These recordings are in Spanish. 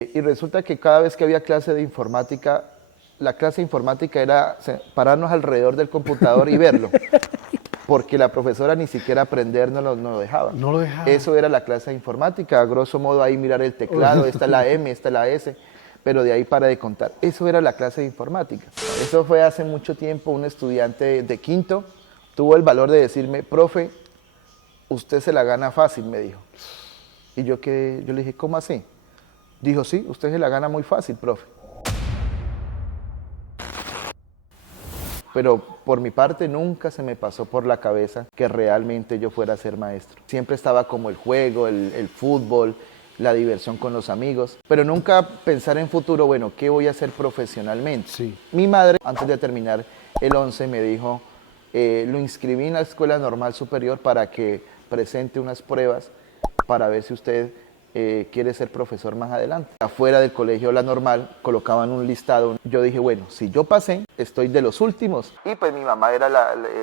Y resulta que cada vez que había clase de informática, la clase de informática era pararnos alrededor del computador y verlo, porque la profesora ni siquiera aprender no lo dejaba. No lo dejaba. Eso era la clase de informática, a grosso modo ahí mirar el teclado, esta es la M, esta es la S, pero de ahí para de contar. Eso era la clase de informática. Eso fue hace mucho tiempo. Un estudiante de quinto tuvo el valor de decirme: profe, usted se la gana fácil, me dijo. Y yo le dije: ¿cómo así? Dijo: sí, usted se la gana muy fácil, profe. Pero por mi parte nunca se me pasó por la cabeza que realmente yo fuera a ser maestro. Siempre estaba como el juego, el fútbol, la diversión con los amigos, pero nunca pensar en futuro, bueno, ¿qué voy a hacer profesionalmente? Sí. Mi madre, antes de terminar el 11, me dijo: lo inscribí en la Escuela Normal Superior para que presente unas pruebas para ver si usted quiere ser profesor más adelante. Afuera del colegio La Normal colocaban un listado. Yo dije: bueno, si yo pasé, estoy de los últimos. Y pues mi mamá era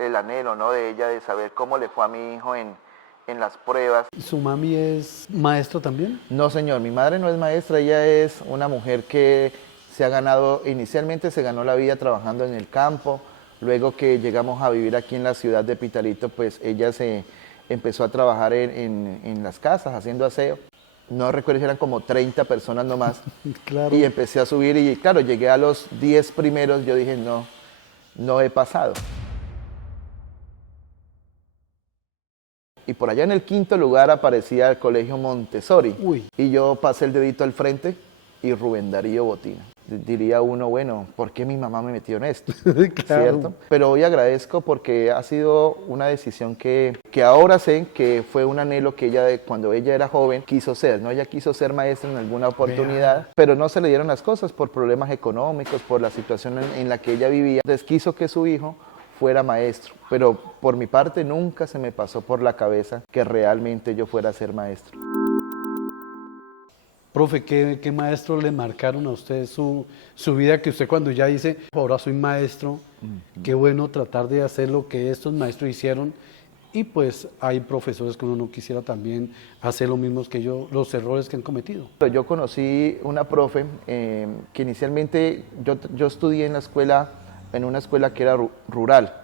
el anhelo, ¿no?, de ella, de saber cómo le fue a mi hijo en las pruebas. ¿Su mami es maestro también? No, señor, mi madre no es maestra, ella es una mujer que inicialmente se ganó la vida trabajando en el campo. Luego que llegamos a vivir aquí en la ciudad de Pitalito, pues ella se empezó a trabajar en las casas haciendo aseo. No recuerdo si eran como 30 personas nomás. Claro. Y empecé a subir y claro, llegué a los 10 primeros. Yo dije: no he pasado. Y por allá en el quinto lugar aparecía el Colegio Montessori. Uy. Y yo pasé el dedito al frente y Rubén Darío Botina. Diría uno: bueno, ¿por qué mi mamá me metió en esto? Claro. ¿Cierto? Pero hoy agradezco porque ha sido una decisión que ahora sé que fue un anhelo que ella, cuando ella era joven, quiso ser, ¿no? Ella quiso ser maestra en alguna oportunidad, pero no se le dieron las cosas por problemas económicos, por la situación en la que ella vivía. Entonces quiso que su hijo fuera maestro, pero por mi parte nunca se me pasó por la cabeza que realmente yo fuera a ser maestro. Profe, ¿qué maestros le marcaron a usted su vida? Que usted cuando ya dice: ahora soy maestro, qué bueno tratar de hacer lo que estos maestros hicieron. Y pues hay profesores que uno no quisiera también hacer lo mismo que yo, los errores que han cometido. Yo conocí una profe que inicialmente yo estudié en una escuela que era rural.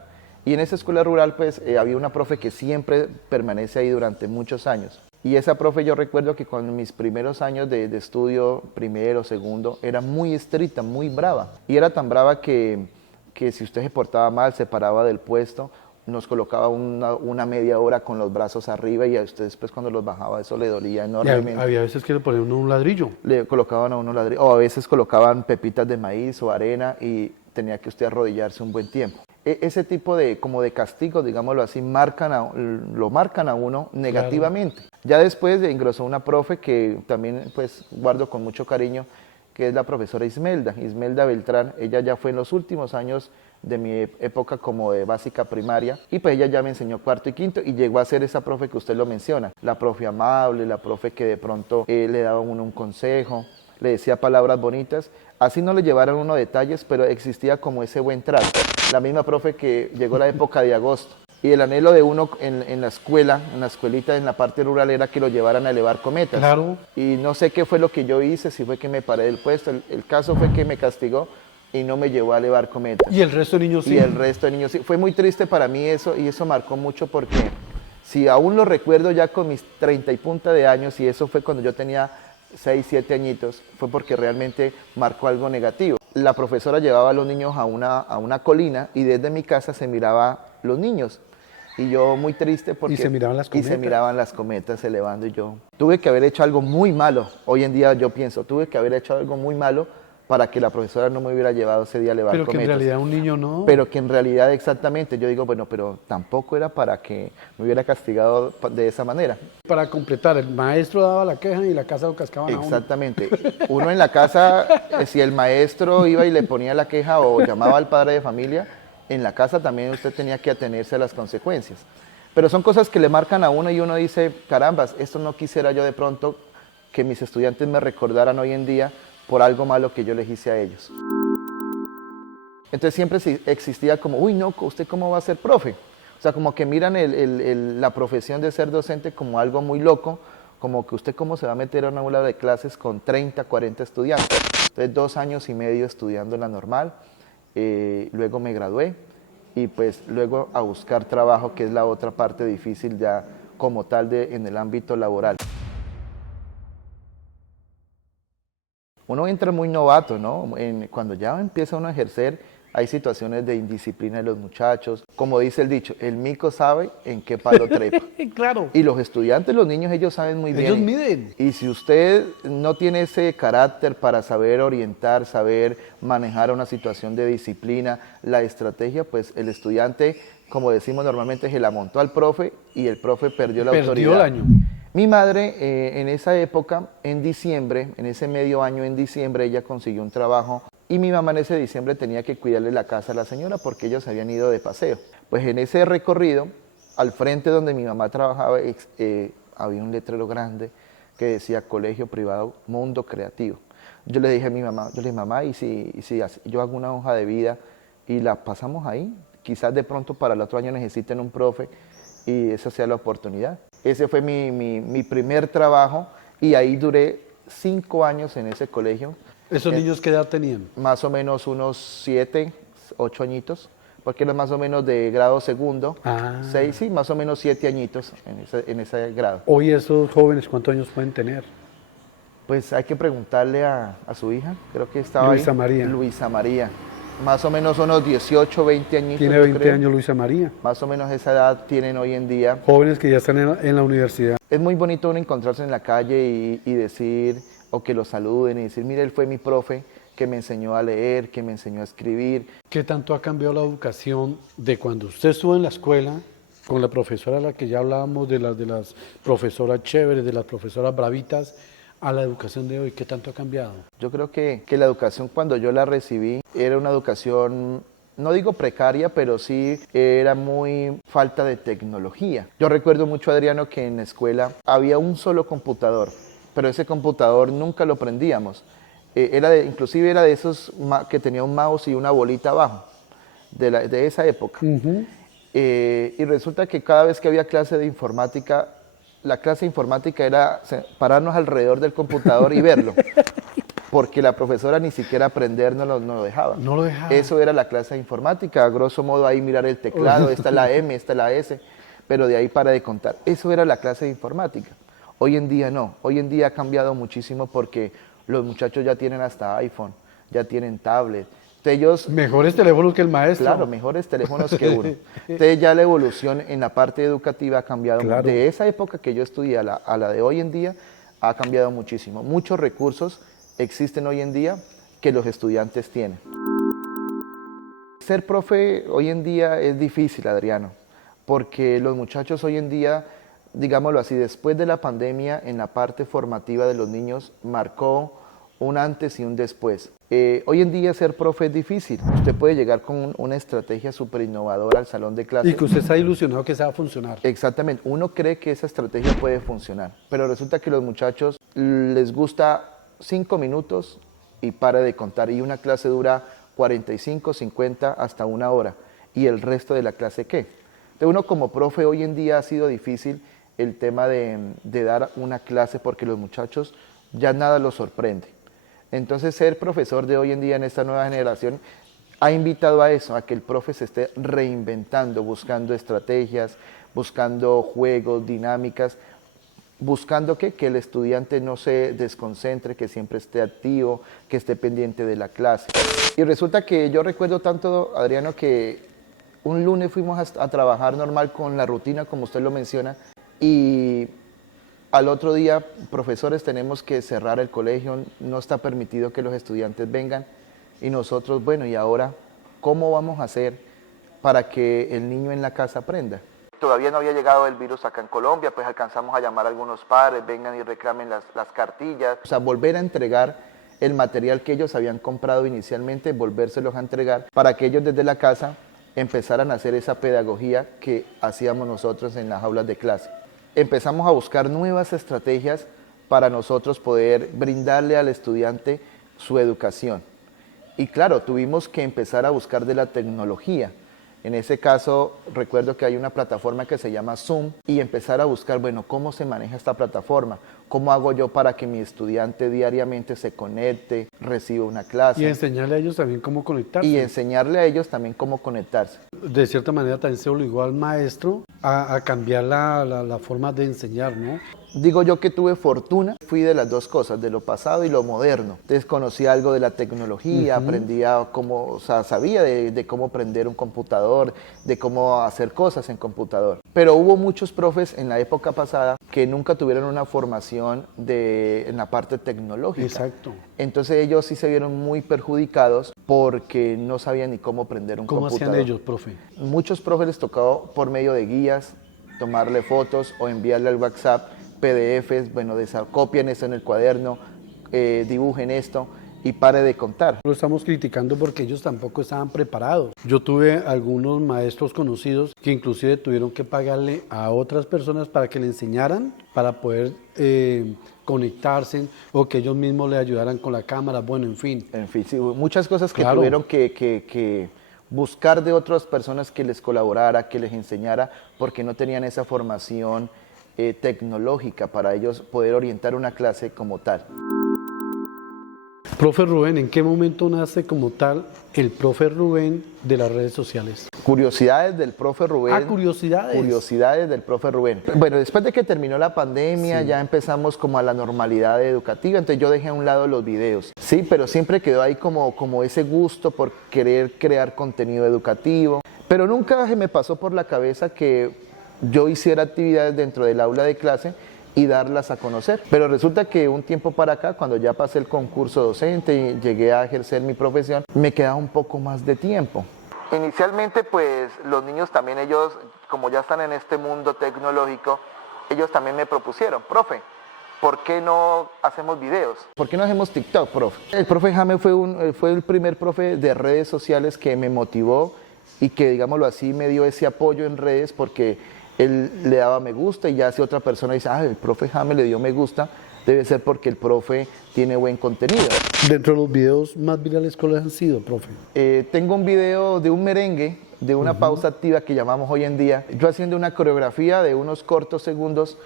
Y en esa escuela rural pues había una profe que siempre permanece ahí durante muchos años. Y esa profe, yo recuerdo que con mis primeros años de estudio, primero, segundo, era muy estricta, muy brava. Y era tan brava que si usted se portaba mal, se paraba del puesto, nos colocaba una media hora con los brazos arriba y a usted después cuando los bajaba eso le dolía enormemente. Y había veces que le ponían uno un ladrillo. Le colocaban a uno ladrillo, o a veces colocaban pepitas de maíz o arena y tenía que usted arrodillarse un buen tiempo. Ese tipo de castigo, digámoslo así, lo marcan a uno negativamente. Claro. Ya después ingresó una profe que también pues guardo con mucho cariño, que es la profesora Ismelda Beltrán. Ella ya fue en los últimos años de mi época como de básica primaria y pues ella ya me enseñó cuarto y quinto y llegó a ser esa profe que usted lo menciona, la profe amable, la profe que de pronto le daba a uno un consejo, le decía palabras bonitas, así no le llevaron uno detalles, pero existía como ese buen trato. La misma profe que llegó la época de agosto y el anhelo de uno en la escuela, en la escuelita, en la parte rural, era que lo llevaran a elevar cometas. Claro. Y no sé qué fue lo que yo hice, si fue que me paré del puesto, el caso fue que me castigó y no me llevó a elevar cometas. ¿Y el resto de niños sí? Y el resto de niños sí. Fue muy triste para mí eso y eso marcó mucho porque si aún lo recuerdo ya con mis 30 y punta de años y eso fue cuando yo tenía 6, 7 añitos, fue porque realmente marcó algo negativo. La profesora llevaba a los niños a una colina y desde mi casa se miraba los niños. Y yo muy triste porque... ¿Y se miraban las cometas? Y se miraban las cometas elevando y yo... Tuve que haber hecho algo muy malo. Hoy en día yo pienso, tuve que haber hecho algo muy malo para que la profesora no me hubiera llevado ese día a elevar cometas. Pero que en realidad un niño no. Pero que en realidad exactamente, yo digo, bueno, pero tampoco era para que me hubiera castigado de esa manera. Para completar, el maestro daba la queja y la casa lo cascaban a uno. Exactamente. Uno en la casa, si el maestro iba y le ponía la queja o llamaba al padre de familia, en la casa también usted tenía que atenerse a las consecuencias. Pero son cosas que le marcan a uno y uno dice, carambas, esto no quisiera yo de pronto que mis estudiantes me recordaran hoy en día por algo malo que yo les hice a ellos. Entonces siempre existía como, uy no, ¿usted cómo va a ser profe? O sea, como que miran la profesión de ser docente como algo muy loco, como que usted cómo se va a meter a una aula de clases con 30, 40 estudiantes. Entonces 2 años y medio estudiando la normal, luego me gradué y pues luego a buscar trabajo, que es la otra parte difícil ya como tal en el ámbito laboral. Uno entra muy novato, ¿no? Cuando ya empieza uno a ejercer, hay situaciones de indisciplina de los muchachos. Como dice el dicho, el mico sabe en qué palo trepa. Claro. Y los estudiantes, los niños, ellos saben muy bien. Ellos miden. Y si usted no tiene ese carácter para saber orientar, saber manejar una situación de disciplina, la estrategia, pues el estudiante, como decimos normalmente, se la montó al profe y el profe perdió la autoridad. Perdió el año. Mi madre, en esa época, en diciembre, en ese medio año en diciembre, ella consiguió un trabajo y mi mamá en ese diciembre tenía que cuidarle la casa a la señora porque ellos habían ido de paseo. Pues en ese recorrido, al frente donde mi mamá trabajaba, había un letrero grande que decía Colegio Privado Mundo Creativo. Yo le dije a mi mamá, mamá, ¿y si yo hago una hoja de vida y la pasamos ahí? Quizás de pronto para el otro año necesiten un profe y esa sea la oportunidad. Ese fue mi primer trabajo y ahí duré 5 años en ese colegio. ¿Esos niños qué edad tenían? Más o menos unos 7, 8 añitos, porque era más o menos de grado segundo, 6, sí, más o menos 7 añitos en ese grado. Hoy esos jóvenes, ¿cuántos años pueden tener? Pues hay que preguntarle a su hija, creo que estaba Luisa ahí. María. Luisa María. Más o menos unos 18, 20 añitos. Tiene 20 años Luisa María. Más o menos esa edad tienen hoy en día. Jóvenes que ya están en la universidad. Es muy bonito uno encontrarse en la calle y decir, o que lo saluden y decir, mire, él fue mi profe que me enseñó a leer, que me enseñó a escribir. ¿Qué tanto ha cambiado la educación de cuando usted estuvo en la escuela, con la profesora a la que ya hablábamos, de las profesoras chéveres, de las profesoras bravitas, a la educación de hoy? ¿Qué tanto ha cambiado? Yo creo que la educación cuando yo la recibí era una educación, no digo precaria, pero sí era muy falta de tecnología. Yo recuerdo mucho, Adriano, que en la escuela había un solo computador, pero ese computador nunca lo prendíamos. Inclusive era de esos que tenía un mouse y una bolita abajo, de esa época. Y resulta que cada vez que había clase de informática, la clase de informática era pararnos alrededor del computador y verlo, porque la profesora ni siquiera aprender no lo dejaba. No lo dejaba. Eso era la clase de informática, a grosso modo ahí mirar el teclado, esta es la M, esta es la S, pero de ahí para de contar. Eso era la clase de informática. Hoy en día no, hoy en día ha cambiado muchísimo porque los muchachos ya tienen hasta iPhone, ya tienen tablet. Ellos, mejores teléfonos que el maestro. Claro, mejores teléfonos que uno. Entonces ya la evolución en la parte educativa ha cambiado. Claro. De esa época que yo estudié a la de hoy en día ha cambiado muchísimo. Muchos recursos existen hoy en día que los estudiantes tienen. Ser profe hoy en día es difícil, Adriano, porque los muchachos hoy en día, digámoslo así, después de la pandemia en la parte formativa de los niños marcó un antes y un después. Hoy en día ser profe es difícil. Usted puede llegar con una estrategia súper innovadora al salón de clases. Y que usted está ilusionado que esa va a funcionar. Exactamente. Uno cree que esa estrategia puede funcionar, pero resulta que los muchachos les gusta 5 minutos y para de contar. Y una clase dura 45, 50, hasta 1 hora. ¿Y el resto de la clase qué? Entonces uno como profe hoy en día ha sido difícil el tema de dar una clase porque los muchachos ya nada los sorprende. Entonces ser profesor de hoy en día en esta nueva generación ha invitado a eso, a que el profe se esté reinventando, buscando estrategias, buscando juegos, dinámicas, buscando que el estudiante no se desconcentre, que siempre esté activo, que esté pendiente de la clase. Y resulta que yo recuerdo tanto, Adriano, que un lunes fuimos a trabajar normal con la rutina, como usted lo menciona, y al otro día, profesores, tenemos que cerrar el colegio, no está permitido que los estudiantes vengan, y nosotros, bueno, ¿y ahora cómo vamos a hacer para que el niño en la casa aprenda? Todavía no había llegado el virus acá en Colombia, pues alcanzamos a llamar a algunos padres, vengan y reclamen las cartillas. O sea, volver a entregar el material que ellos habían comprado inicialmente, volvérselos a entregar para que ellos desde la casa empezaran a hacer esa pedagogía que hacíamos nosotros en las aulas de clase. Empezamos a buscar nuevas estrategias para nosotros poder brindarle al estudiante su educación. Y claro, tuvimos que empezar a buscar de la tecnología. En ese caso, recuerdo que hay una plataforma que se llama Zoom y empezar a buscar, bueno, ¿cómo se maneja esta plataforma? ¿cómo hago yo para que mi estudiante diariamente se conecte, reciba una clase? Y enseñarle a ellos también cómo conectarse. Y enseñarle a ellos también cómo conectarse. De cierta manera también se obligó al maestro a cambiar la forma de enseñar, ¿no? Digo yo que tuve fortuna, fui de las dos cosas, de lo pasado y lo moderno. Entonces conocí algo de la tecnología, aprendía cómo, o sea, sabía de cómo prender un computador, de cómo hacer cosas en computador. Pero hubo muchos profes en la época pasada que nunca tuvieron una formación en la parte tecnológica. Exacto. Entonces ellos sí se vieron muy perjudicados porque no sabían ni cómo prender un computador. ¿Cómo hacían ellos, profe? Muchos profes les tocaba por medio de guías, tomarle fotos o enviarle al WhatsApp PDFs, bueno, copien esto en el cuaderno, dibujen esto y pare de contar. Lo estamos criticando porque ellos tampoco estaban preparados. Yo tuve algunos maestros conocidos que inclusive tuvieron que pagarle a otras personas para que le enseñaran, para poder conectarse o que ellos mismos le ayudaran con la cámara, bueno, en fin. En fin, sí, muchas cosas que Claro. tuvieron que buscar de otras personas que les colaborara, que les enseñara, porque no tenían esa formación tecnológica para ellos poder orientar una clase como tal. Profe Rubén, ¿en qué momento nace como tal el profe Rubén de las redes sociales? Curiosidades del profe Rubén. Curiosidades. Curiosidades del profe Rubén. Bueno, después de que terminó la pandemia, ya empezamos como a la normalidad educativa, entonces yo dejé a un lado los videos. Sí, pero siempre quedó ahí como ese gusto por querer crear contenido educativo. Pero nunca se me pasó por la cabeza que yo hiciera actividades dentro del aula de clase y darlas a conocer. Pero resulta que un tiempo para acá, cuando ya pasé el concurso docente y llegué a ejercer mi profesión, me quedaba un poco más de tiempo. Inicialmente, pues los niños también, ellos, como ya están en este mundo tecnológico, ellos también me propusieron, profe, ¿por qué no hacemos videos? ¿Por qué no hacemos TikTok, profe? El profe Jaime fue el primer profe de redes sociales que me motivó y que, digámoslo así, me dio ese apoyo en redes porque él le daba me gusta y ya si otra persona dice, el profe Jaime le dio me gusta, debe ser porque el profe tiene buen contenido. Dentro de los videos más virales, ¿cuáles han sido, profe? Tengo un video de un merengue, de una pausa activa que llamamos hoy en día, yo haciendo una coreografía de unos cortos segundos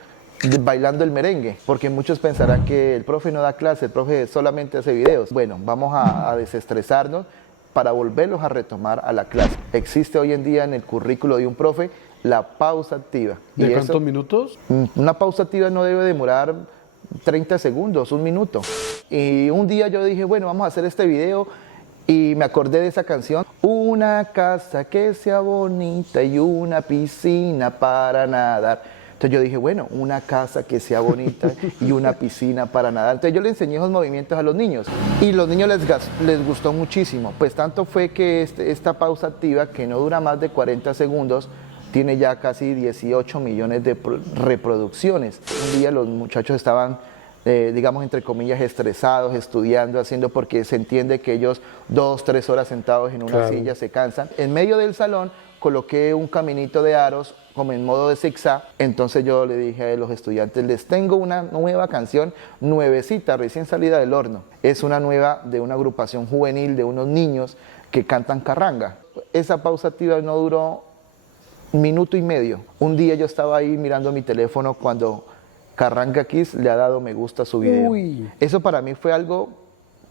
bailando el merengue, porque muchos pensarán que el profe no da clase, el profe solamente hace videos. Bueno, vamos a desestresarnos para volverlos a retomar a la clase. Existe hoy en día en el currículo de un profe la pausa activa. ¿De cuántos minutos? Una pausa activa no debe demorar 30 segundos, un minuto. Y un día yo dije, bueno, vamos a hacer este video y me acordé de esa canción. Una casa que sea bonita y una piscina para nadar. Entonces yo dije, bueno, una casa que sea bonita y una piscina para nadar. Entonces yo le enseñé esos movimientos a los niños y los niños les gustó muchísimo. Pues tanto fue que esta pausa activa, que no dura más de 40 segundos, tiene ya casi 18 millones de reproducciones. Un día los muchachos estaban, digamos, entre comillas, estresados, estudiando, haciendo, porque se entiende que ellos 2, 3 horas sentados en una silla se cansan. En medio del salón coloqué un caminito de aros como en modo de zigzag. Entonces yo le dije a los estudiantes, les tengo una nueva canción, nuevecita, recién salida del horno. Es una nueva de una agrupación juvenil de unos niños que cantan carranga. Esa pausa activa no duró 1 minuto y medio. Un día yo estaba ahí mirando mi teléfono cuando Carranga Kids le ha dado me gusta a su video. Uy. Eso para mí fue algo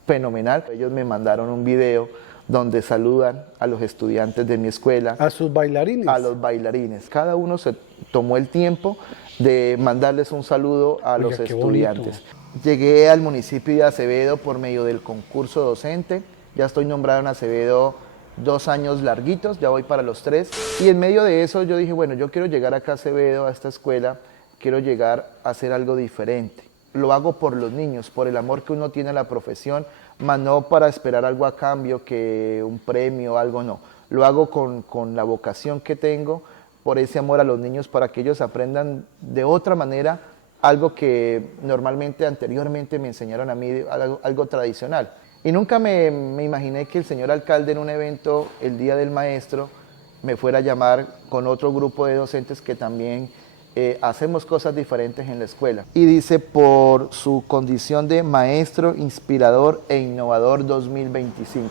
fenomenal. Ellos me mandaron un video donde saludan a los estudiantes de mi escuela. ¿A sus bailarines? A los bailarines. Cada uno se tomó el tiempo de mandarles un saludo a los estudiantes. Llegué al municipio de Acevedo por medio del concurso docente. Ya estoy nombrado en Acevedo 2 años larguitos, ya voy para los 3. Y en medio de eso yo dije, bueno, yo quiero llegar acá a Acevedo, a esta escuela, quiero llegar a hacer algo diferente. Lo hago por los niños, por el amor que uno tiene a la profesión, más no para esperar algo a cambio, que un premio o algo, no. Lo hago con la vocación que tengo, por ese amor a los niños, para que ellos aprendan de otra manera algo que normalmente, anteriormente me enseñaron a mí, algo tradicional. Y nunca me imaginé que el señor alcalde en un evento, el Día del Maestro, me fuera a llamar con otro grupo de docentes que también hacemos cosas diferentes en la escuela. Y dice, por su condición de maestro, inspirador e innovador 2025.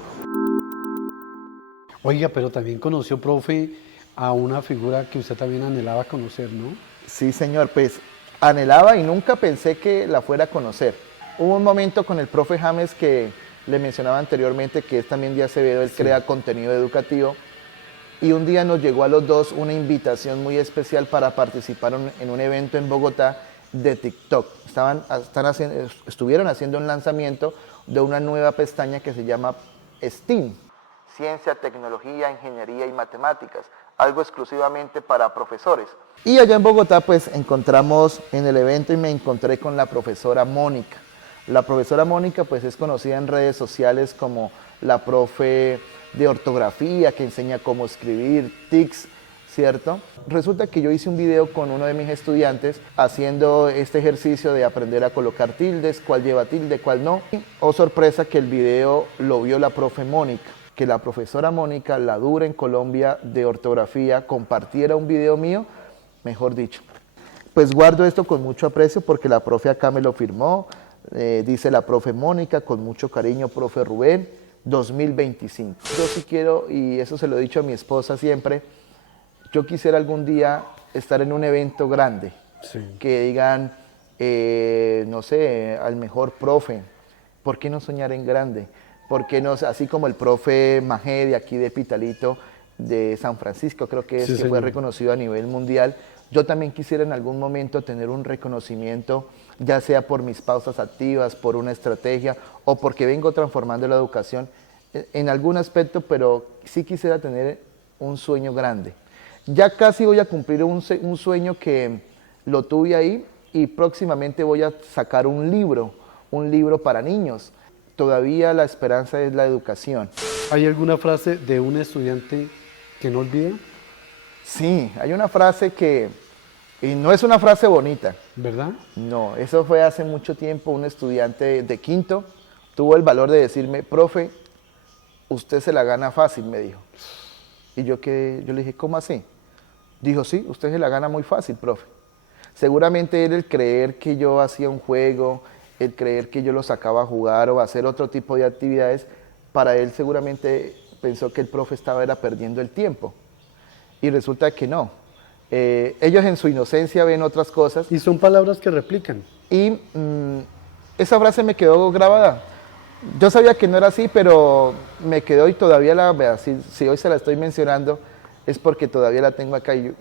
Oiga, pero también conoció, profe, a una figura que usted también anhelaba conocer, ¿no? Sí, señor, pues anhelaba y nunca pensé que la fuera a conocer. Hubo un momento con el profe James que le mencionaba anteriormente, que es también de Acevedo, él crea contenido educativo, y un día nos llegó a los dos una invitación muy especial para participar en un evento en Bogotá de TikTok. Estuvieron haciendo un lanzamiento de una nueva pestaña que se llama STEAM, Ciencia, Tecnología, Ingeniería y Matemáticas, algo exclusivamente para profesores. Y allá en Bogotá pues encontramos en el evento y me encontré con la profesora Mónica. La profesora Mónica pues es conocida en redes sociales como la profe de ortografía que enseña cómo escribir, tics, ¿cierto? Resulta que yo hice un video con uno de mis estudiantes haciendo este ejercicio de aprender a colocar tildes, cuál lleva tilde, cuál no. Oh sorpresa que el video lo vio la profe Mónica, que la profesora Mónica, la dura en Colombia de ortografía, compartiera un video mío, mejor dicho. Pues guardo esto con mucho aprecio porque la profe acá me lo firmó, dice la profe Mónica, con mucho cariño, profe Rubén, 2025. Yo sí quiero, y eso se lo he dicho a mi esposa siempre, yo quisiera algún día estar en un evento grande, que digan, no sé, al mejor profe, ¿por qué no soñar en grande? ¿Por qué no, así como el profe Majé de aquí de Pitalito, de San Francisco, creo que es, que fue reconocido a nivel mundial? Yo también quisiera en algún momento tener un reconocimiento, ya sea por mis pausas activas, por una estrategia o porque vengo transformando la educación en algún aspecto, pero sí quisiera tener un sueño grande. Ya casi voy a cumplir un sueño que lo tuve ahí y próximamente voy a sacar un libro para niños. Todavía la esperanza es la educación. ¿Hay alguna frase de un estudiante que no olvida? Sí, hay una frase que, y no es una frase bonita. ¿Verdad? No, eso fue hace mucho tiempo. Un estudiante de quinto tuvo el valor de decirme, profe, usted se la gana fácil, me dijo. Y yo le dije, ¿cómo así? Dijo, sí, usted se la gana muy fácil, profe. Seguramente era el creer que yo hacía un juego, el creer que yo lo sacaba a jugar o a hacer otro tipo de actividades, para él seguramente pensó que el profe era perdiendo el tiempo. Y resulta que no. Ellos en su inocencia ven otras cosas. Y son palabras que replican. Y esa frase me quedó grabada. Yo sabía que no era así, pero me quedó y todavía si hoy se la estoy mencionando, es porque todavía la tengo acá y yo,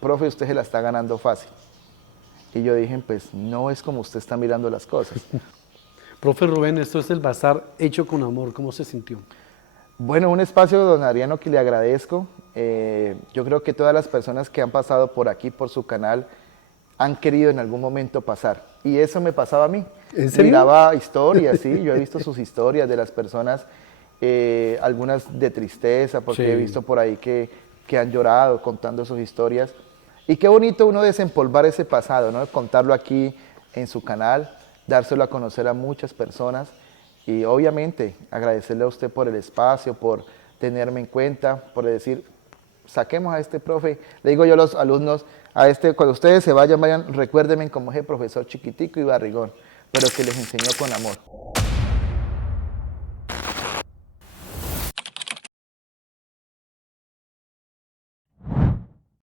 profe, usted se la está ganando fácil. Y yo dije, pues no es como usted está mirando las cosas. Profe Rubén, esto es el bazar hecho con amor, ¿cómo se sintió? Bueno, un espacio, don Adriano, que le agradezco. Yo creo que todas las personas que han pasado por aquí, por su canal, han querido en algún momento pasar. Y eso me pasaba a mí. ¿En serio? Miraba historias, sí, yo he visto sus historias de las personas, algunas de tristeza, porque he visto por ahí que han llorado contando sus historias. Y qué bonito uno desempolvar ese pasado, ¿no? Contarlo aquí en su canal, dárselo a conocer a muchas personas. Y obviamente agradecerle a usted por el espacio, por tenerme en cuenta, por decir, saquemos a este profe. Le digo yo a los alumnos, cuando ustedes se vayan, recuérdenme como ese profesor chiquitico y barrigón, pero que les enseñó con amor.